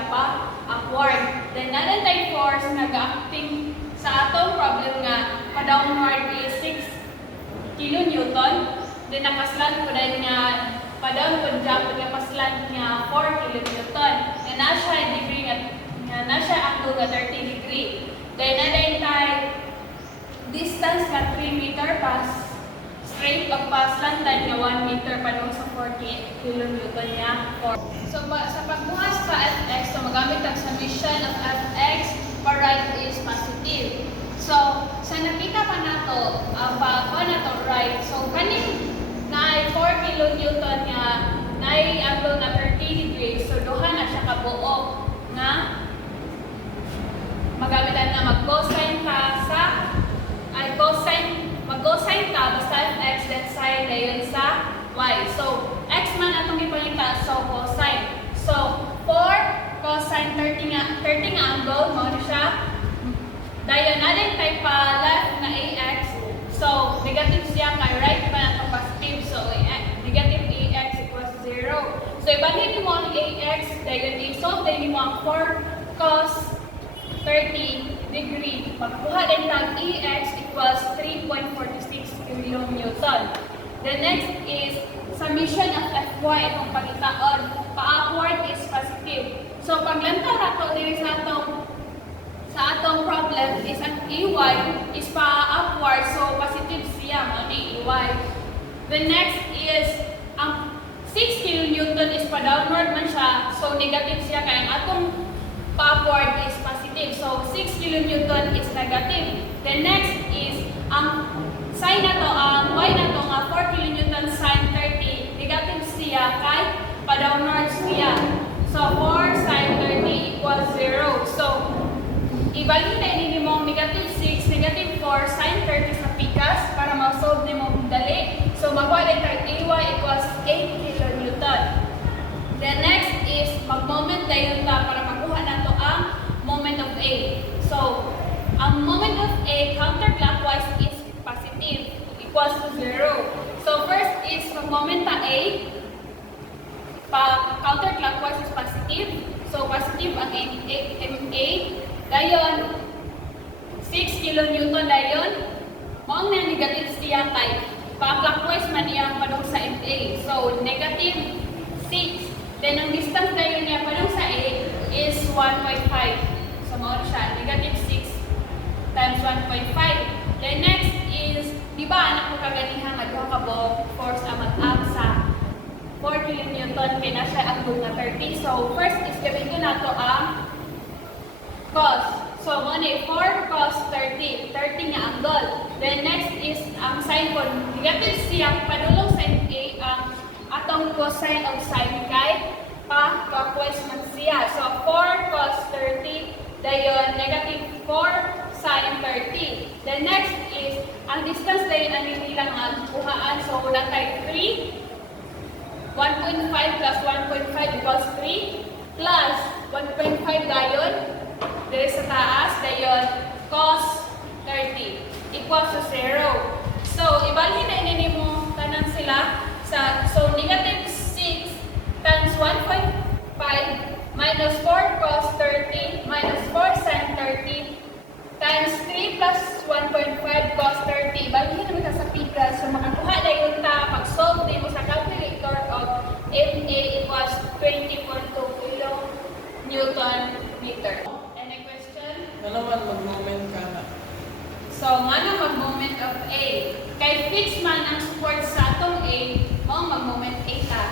nga pa upward. Then nanan tay force nag-acting sa atong problem nga pa-downward is 6 kilonewton. Then nakaslant po dahil nga pa-down po jump nga paslant nga 4 kilonewton. Nga nasa degree nga nasa angle nga 30 degree. Then nanan tay distance nga 3 meter pass straight pagpaslantan nga 1 meter padung sa 48 kilonewton nga force. So sa pagbuhas sa Fx, so magamit ang summation of Fx for right is positive. So sa nakita pa nato pagkuha nato right, so kaning na 4 kilonewton nga naay angle na 30 degrees, so duha na siya kabuo nga magamitan na mag-cosine ka sa mag-cosine ka basta Fx then sine dayon sa y. So x man atong ipangita, so cosine. So 4 cosine 30 nga angle mo na siya. Dayon natin type pa left na ax. So negative siya kay right pa na positive. So negative ax equals 0. So ibalhin mo ang ax dayon i-solve din mo ang 4 cos 30 degree. Magkuha din tag ax equals 3.46 kilonewton. The next is summation of Fy itong pagitaon. Pa-upward is positive. So paglantaw nato diri sa atong problem is ang Ay is pa-upward, so positive siya mo ni Ay. The next is ang 6 kilonewton is pa-downward man siya, so negative siya kaya ang atong pa-upward is positive. So 6 kilonewton is negative. The next is ang sine na to, ang y na to nga 4 kilonewton sine 30, negative siya kay pa-downward siya. So 4 sine 30 equals 0. So ibalhin na ini mo negative 6, negative 4 sine 30 sa pikas para ma-solve ni mo dali. So magwala tayo ay equals 8 kilonewton. The next is mag-moment dayon ta para makuha nato ang moment of A. So ang moment of A counterclockwise is positive, equals to 0. So first is mag-moment ta A, counterclockwise is positive. So positive ang MA. Dayon 6 kilonewton dayon. Mao na negative siya type. Pa-clockwise man iyang padung sa MA. So negative 6. Then ang distance dayon niya padung sa A is 1.5. So mao siya negative 6 times 1.5. Then next is, di ba anak ko kaganihan nga duha ka bulk force ang mag-act sa 4 kilonewton kay na siya ang na 30. So first is gamitin nato ang cos. So mo ni 4 cos 30 nga angle. Then next is ang sine ko negative siya padulong sa A ang atong cosine of sine kay pa clockwise man siya. So 4 cos 30 dayon negative 4 sine 30. The next is ang distance dayon ang nilang kuhaan. So wala tayo 3 1.5 plus 1.5 equals 3 plus 1.5 dayon diri sa taas dayon cos 30 equals to 0. So ibalhin na ini mo tanan sila sa so negative 6 times 1.5 minus 4 cos 30 minus 4 sin 30 times 3 plus 1.5 cos 30. Ibalhin naman ka sa pikas. So makakuha dayon ta pag-solve din mo sa calculator of MA equals 20.2 kilonewton meter. Any question? Ano man mag-moment ka na? So, nga mag-moment of A. Kay fix man ang support sa atong A, mao mag-moment A ta.